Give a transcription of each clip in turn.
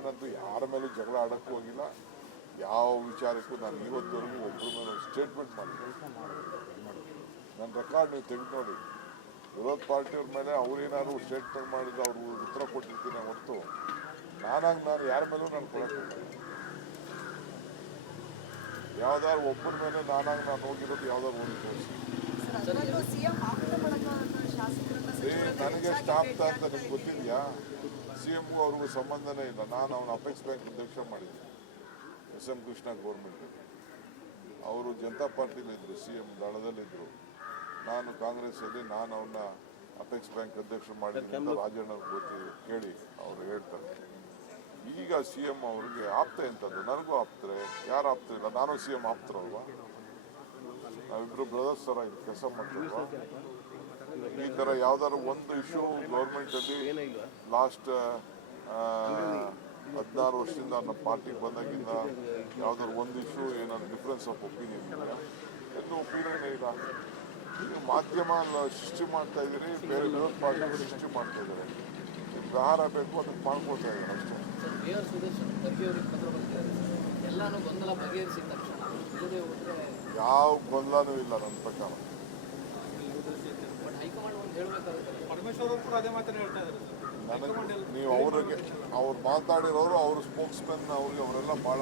ನಾನಂತೂ ಯಾರ ಮೇಲೂ ಜಗಳ ಆಡೋಕ್ಕೂ ಹೋಗಿಲ್ಲ. ಯಾವ ವಿಚಾರಕ್ಕೂ ನಾನು ಇವತ್ತವರೆಗೂ ಒಬ್ಬರ ಮೇಲೆ ಸ್ಟೇಟ್ಮೆಂಟ್ ಮಾಡಿದ್ದೆ. ನನ್ನ ರೆಕಾರ್ಡ್ ನೀವು ತೆಗೆದು ನೋಡಿ. ವಿರೋಧ ಪಾರ್ಟಿಯವ್ರ ಮೇಲೆ ಅವ್ರೇನಾದ್ರು ಸ್ಟೇಟ್ಮೆಂಟ್ ಮಾಡಿದ್ರೆ ಅವ್ರು ಉತ್ತರ ಕೊಟ್ಟಿರ್ತೀನಿ ಹೊರತು ನಾನು ಯಾರ ಮೇಲೂ ನಾನು ಕೊಡೋಕ್ಕಿಲ್ಲ. ಯಾವ್ದಾದ್ರು ಒಬ್ಬರ ಮೇಲೆ ನಾನು ಹೋಗಿರೋದು ಯಾವ್ದಾದ್ರು ಹೋಗಿ ತೋರಿಸಿ. ನನಗೆ ಎಷ್ಟು ಆಗ್ತಾ ಅಂತ ನಿಮ್ಗೆ ಗೊತ್ತಿದೆಯಾ? CMಗೂ ಅವ್ರಿಗೂ ಸಂಬಂಧನೇ ಇಲ್ಲ. ನಾನು ಅವನ ಅಪೆಕ್ಸ್ ಬ್ಯಾಂಕ್ ಅಧ್ಯಕ್ಷ ಮಾಡಿದ್ದೆ SM ಕೃಷ್ಣ ಗೌರ್ಮೆಂಟ್. ಅವರು ಜನತಾ ಪಾರ್ಟಿಲಿದ್ದರು, CM ದಳದಲ್ಲಿದ್ದರು. ನಾನು ಕಾಂಗ್ರೆಸ್ಸಲ್ಲಿ ನಾನು ಅವನ್ನ ಅಪೆಕ್ಸ್ ಬ್ಯಾಂಕ್ ಅಧ್ಯಕ್ಷ ಮಾಡಿದ್ದೀನಿ ಅಂತ ರಾಜಣ್ಣ ಕೇಳಿ ಅವರು ಹೇಳ್ತಾರೆ. ಈಗ CM ಅವ್ರಿಗೆ ಆಪ್ತೆ ಅಂತದ್ದು, ನನಗೂ ಆಪ್ತರೆ. ಯಾರು ಆಪ್ತರಿಲ್ಲ? ನಾನು CM ಆಪ್ತರಲ್ವಾ? ನಾವಿಬ್ರು ಬ್ರದರ್ಸ್ ಥರ ಇದು ಕೆಲಸ ಮಾಡ್ತೀವಲ್ವಾ? ಈ ಥರ ಯಾವ್ದಾದ್ರು ಒಂದು ಇಶ್ಯೂ ಗೌರ್ಮೆಂಟಲ್ಲಿ ಲಾಸ್ಟ್ 16 ವರ್ಷದಿಂದ ನಮ್ಮ ಪಾರ್ಟಿಗೆ ಬಂದಾಗಿಂದ ಯಾವ್ದಾದ್ರು ಒಂದು ಇಶ್ಯೂ ಏನಾದ್ರು ಡಿಫ್ರೆನ್ಸ್ ಆಫ್ ಒಪಿನಿಯನ್ ಇದೆಯಾ? ಎಲ್ಲೂ ಒಪಿನಿಯನ್ ಇಲ್ಲ. ನೀವು ಮಾಧ್ಯಮ ಸೃಷ್ಟಿ ಮಾಡ್ತಾ ಇದ್ದೀರಿ, ಬೇರೆ ವಿರೋಧ ಪಾರ್ಟಿ ಸೃಷ್ಟಿ ಮಾಡ್ತಾ ಇದ್ದಾರೆ. ನಿಮ್ಗೆ ಆಹಾರ ಬೇಕು ಅದಕ್ಕೆ ಮಾಡ್ಕೊಳ್ತಾ ಇದ್ದಾರೆ ಅಷ್ಟೇ. ಯಾವ ಗೊಂದಲನೂ ಇಲ್ಲ ನನ್ನ ಪ್ರಕಾರ. ನೀವು ಅವ್ರಿಗೆ ಅವ್ರು ಮಾತಾಡಿರೋರು ಅವ್ರ ಸ್ಪೋಕ್ಸ್ಮನ್ ಅವ್ರಿಗೆ ಅವರೆಲ್ಲ ಭಾಳ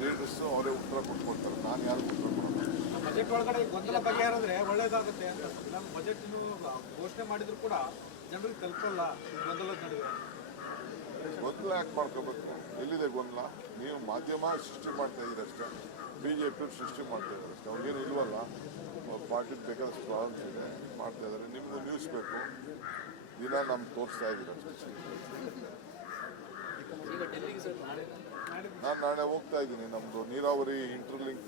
ಲೀಡರ್ಸು ಅವರೇ ಉತ್ತರ ಕೊಟ್ಕೊಡ್ತಾರೆ. ನಾನು ಯಾರಿಗೂ ಉತ್ತರ ಕೊಡೋಲ್ಲ. ಬಜೆಟ್ ಒಳಗಡೆ ಗೊಂದಲ ಬಗೆಹರಿದ್ರೆ ಒಳ್ಳೇದಾಗುತ್ತೆ ಅಂತ. ನಾನು ಬಜೆಟ್ ಘೋಷಣೆ ಮಾಡಿದ್ರು ಕೂಡ ಜನರಿಗೆ ತಲುಪಲ್ಲ ಗೊಂದಲದ ನಡುವೆ. ಗೊಂದಲ ಯಾಕೆ ಮಾಡ್ಕೋಬೇಕು? ಎಲ್ಲಿದೆ ಗೊಂದಲ? ನೀವು ಮಾಧ್ಯಮ ಸೃಷ್ಟಿ ಮಾಡ್ತಾ ಇದ್ದೀರಿ ಅಷ್ಟೇ. BJP ಸೃಷ್ಟಿ ಮಾಡ್ತಾ ಇದ್ದಾರೆ ಅಷ್ಟೇ. ಅವ್ರಿಗೇನು ಇಲ್ವಲ್ಲ, ಅವ್ರ ಪಾರ್ಟಿಗೆ ಬೇಕಾದಷ್ಟು ಪ್ರಾಬ್ಲಮ್ಸ್ ಇದೆ, ಮಾಡ್ತಾ ಇದ್ದಾರೆ. ನಿಮ್ದು ನ್ಯೂಸ್ ಬೇಕು, ದಿನ ನಮ್ಗೆ ತೋರಿಸ್ತಾ ಇದ್ದೀರ ಅಷ್ಟೇ. ನಾನು ನಾಳೆ ಹೋಗ್ತಾ ಇದ್ದೀನಿ. ನಮ್ಮದು ನೀರಾವರಿ ಇಂಟರ್ಲಿಂಕ್